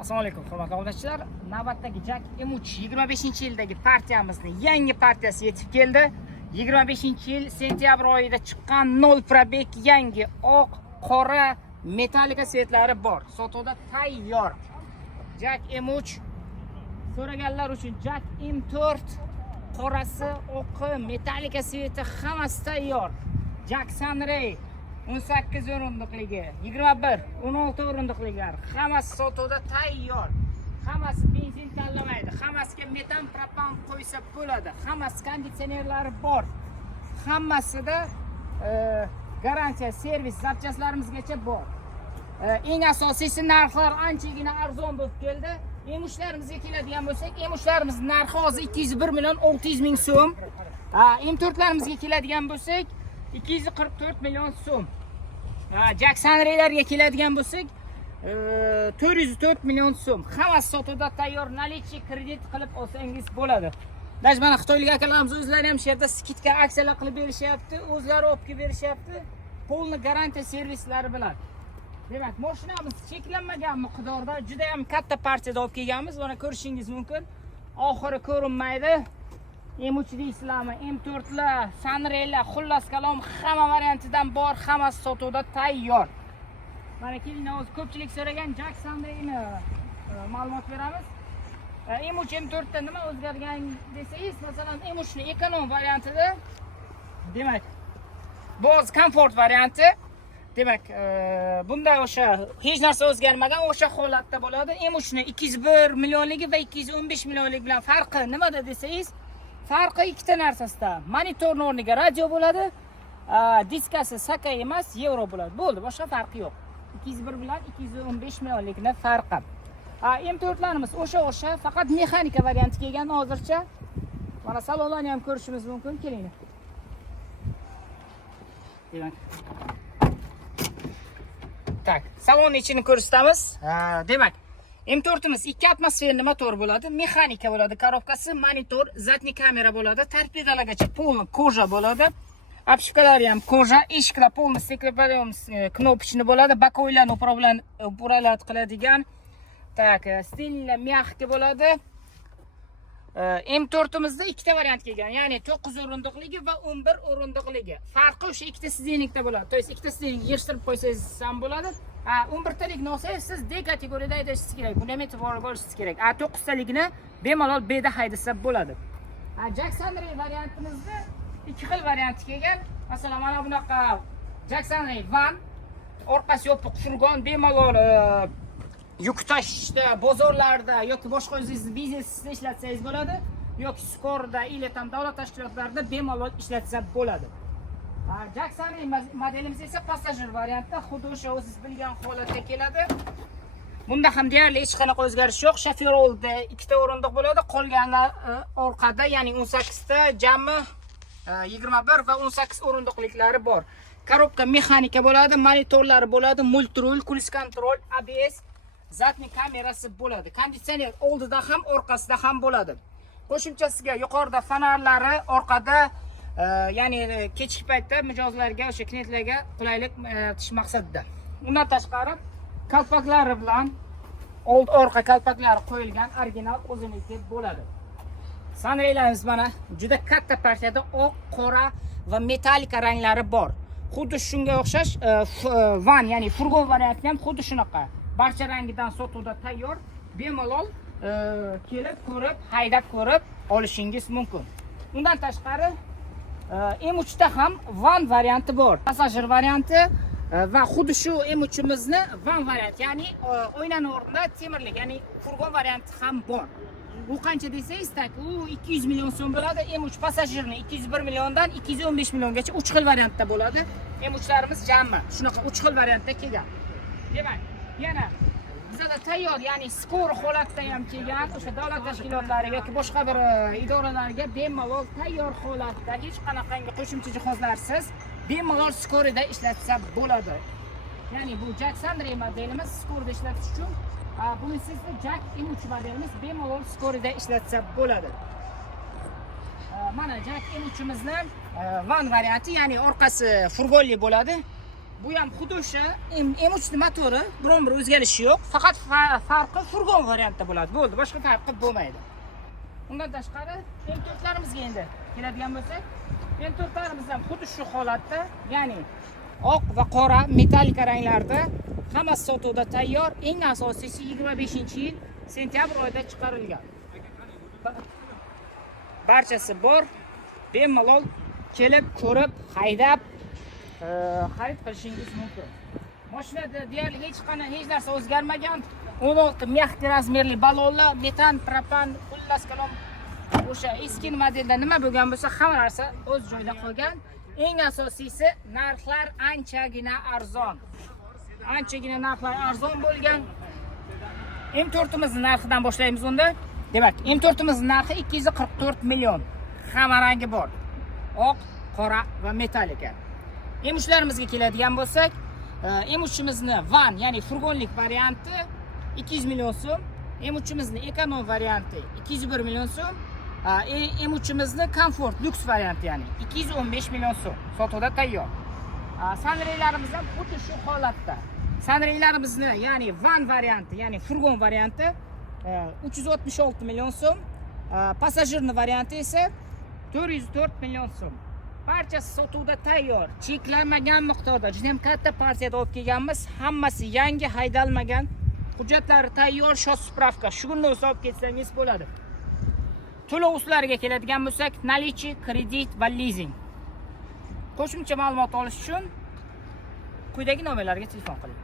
Assalomu alaykum, hurmatli obunachilar. Navbatdagi Jack M3 25-yildagi partiyamizning yangi partiyasi yetib keldi. 25-yil sentyabr oyida chiqqan 0 probek yangi oq, qora metallika svetlari bor. Sotuvda tayyor. Jack M3 so'raganlar uchun Jack M4 qorasi, oqi, metallika sveti hammasi tayyor. Jack Sunray 18 o'rindiqligi, 21, 16 o'rindiqliklar hammasi sotuvda tayyor. Hammasi benzin tanlamaydi. Hammasiga metan propan qo'ysa bo'ladi. Hammasi konditsionerlari bor. Hammasida garantiya, servis zapchastlarimizgacha bor. Eng asosiysi narxlar anchagina arzon bo'lib keldi. M3larimizga keladigan bo'lsak, M3larimiz narxi hozir 201 million 600 ming so'm. M4larimizga keladigan bo'lsak 244 million so'm. Jack Sunray'larga keladigan bo'lsak 404 million so'm. Hammasi sotuvda tayyor, nalichi kredit qilib olsangiz bo'ladi. Даже mana xitoylik akalarimiz o'zlari ham shu yerda skidka aksiyalar qilib berishyapti, o'zlari olib kelib berishyapti. Polni garantiya servislari bilan. Demak, mashinamiz cheklanmagan miqdorda juda ham katta partiyada olib kelganmiz. Mana ko'rishingiz mumkin. Oxiri ko'rinmaydi. M3 deysizlarmi, M4lar, Sunray'lar, xullas kalom hamma variantidan bor, hammasi sotuvda tayyor. Mana keling, hozir ko'pchilik so'ragan Jack Sunray'ni ma'lumot beramiz. M3 M4da nima o'zgargan desangiz, masalan, M3 ning ekonom variantida, demak, boz komfort varianti. Demak, bunda o'sha hech narsa o'zgarmagan, o'sha holatda bo'ladi. M3 ning 201 millionligi va 215 millionlik bilan farqi nimada desangiz, farqi ikkita narsasida. Monitorning o'rniga radio bo'ladi, diskasi Sakai emas, Euro bo'ladi. Bo'ldi, boshqa farqi yo'q. 201 bilan 215 millionlikning farqi. M4larimiz o'sha, faqat mexanika varianti kelgan hozircha. Mana salonlarni ham ko'rishimiz mumkin, keling. Demak. Tak, salonning ichini ko'rsatamiz. Demak, M4imiz 2 atmosferli motor bo'ladi, mexanika bo'ladi, korobkasi, monitor, zadniy kamera bo'ladi, torpedalagacha polni koja bo'ladi. Обшивкалari ham koja, eshiklar polni steklopodъем knopочный bo'ladi, bokoylarni upravlat qiladigan. Tak, stilli mягкий bo'ladi. M4imizda ikkita variant kelgan, ya'ni 9 o'rindiqligi va 11 o'rindiqligi. Farqi o'sha ikkita sidеньlikda bo'ladi. To есть ikkita sidеньlik yig'ishtirib qo'ysangiz ham bo'ladi. 11 talikni olsangiz siz D kategoriyada haydashingiz kerak. Buni ham e'tiborga olishingiz kerak. 9 talikni bemalol B da haydasa bo'ladi. Jack Sunray variantimizda ikki xil varianti kelgan. Masalan, mana bunaqa Jack Sunray van, orqasi yopiq furgon, bemalol yuk tashishda, bozorlarda yoki boshqa o'zingiz biznesda ishlatsangiz bo'ladi, yoki skorda, ile tam davlat tashkilotlarida bemalol ishlatsa bo'ladi. Jack Sunray modelimiz esa passajir variantda, xuddi o'sha o'zingiz bilgan holatga keladi. Bunda ham deyarli hech qanaqa o'zgarish yo'q. Shofer oldida ikkita o'rindiq bo'ladi, qolganlar orqada, ya'ni 18 ta, jami 21 va 18 o'rindiqliklari bor. Korobka mexanika bo'ladi, monitorlari bo'ladi, multirul, cruise control, ABS, zadniy kamerasi bo'ladi. Konditsioner oldida ham, orqasida ham bo'ladi. Qo'shimchasiga yuqorida fonarlari, orqada ya'ni kechki paytda mijozlarga, o'sha klientlarga qulaylik yaratish maqsadida. Undan tashqari kalpaklari bilan old orqa kalpaklari qo'yilgan original o'ziniki bo'ladi. Sunray'larimiz mana juda katta partiyada oq, qora va metallika ranglari bor. Xuddi shunga o'xshash van, ya'ni furgon varianti ham xuddi shunaqa. Barcha rangidan sotuvda tayyor, bemalol kelib ko'rib, haydab ko'rib olishingiz mumkin. Undan tashqari M3 da ham van varianti bor. Passajir varianti va xuddi shu M3imizni van varianti, ya'ni o'ynaning o'rnida temirlik, ya'ni furgon varianti ham bor. Bu qancha desangiz, u 200 million so'm bo'ladi. M3 passajirni 201 milliondan 215 milliongacha 3 xil variantda bo'ladi. M3larimiz jami shunaqa 3 xil variantda kelgan. Demak, yana bizda tayyor, ya'ni skor holatda ham kelgan, o'sha davlat tashkilotlari yoki boshqa bir idoralarga bemalol tayyor holatda, hech qanaqangi qo'shimcha jihozlarsiz bemalol skorida ishlatsa bo'ladi. Ya'ni bu Jack Sunray modelimiz skorida ishlatish uchun, bu esa Jack M3 modelimiz bemalol skorida ishlatsa bo'ladi. Mana Jack M3imizni van varianti, ya'ni orqasi furgonli bo'ladi. Bu ham xuddi o'sha M3 motori, biron bir o'zgarishi yo'q. Faqat farqi furgon variantda bo'ladi. Bo'ldi, boshqa farq qilib bo'lmaydi. Undan tashqari, M4'larimizga endi keladigan bo'lsak, M4'larimiz ham xuddi shu holatda, ya'ni oq va qora metallika ranglarda, hammasi sotuvda tayyor. Eng asosiysi 25-yil sentyabr oyida chiqarilgan. Barchasi bor. Bemalol kelib, ko'rib, haydab xarid qilishingiz mumkin. Mashinada deyarli hech narsa o'zgarmagan. 16 mexdi razmerli balonlar, metan, propan, xullas kalom o'sha eski modelda nima bo'lgan bo'lsa, hamma narsa o'z joyida qolgan. Eng asosiysi narxlar anchagina arzon. Anchagina narxlar arzon bo'lgan. M4'imizning narxidan boshlaymiz unda. Demak, M4'imizning narxi 244 million. Hamma rangi bor. Oq, qora va metallika. M3'larimizga keladigan bo'lsak, M3'imizning van, ya'ni furgonlik varianti 200 million so'm, M3'imizning ekonom varianti 201 million so'm, M3'imizning komfort lyuks varianti, ya'ni 215 million so'm sotuvda tayyor. Sunraylarimiz ham xuddi shu holatda. Sunraylarimizni, ya'ni van varianti, ya'ni furgon varianti 366 million so'm, passajirni varianti esa 404 million so'm. Barchasi sotuvda tayyor, cheklanmagan miqdorda, juda ham katta partiyada olib kelganmiz. Hammasi yangi, haydalmagan, hujjatlari tayyor, shos spravka. Shu kunda olib ketsangiz bo'ladi. To'lov usullariga keladigan bo'lsak, nalichi, kredit va lizing. Qo'shimcha ma'lumot olish uchun quyidagi nomerlarga telefon qiling.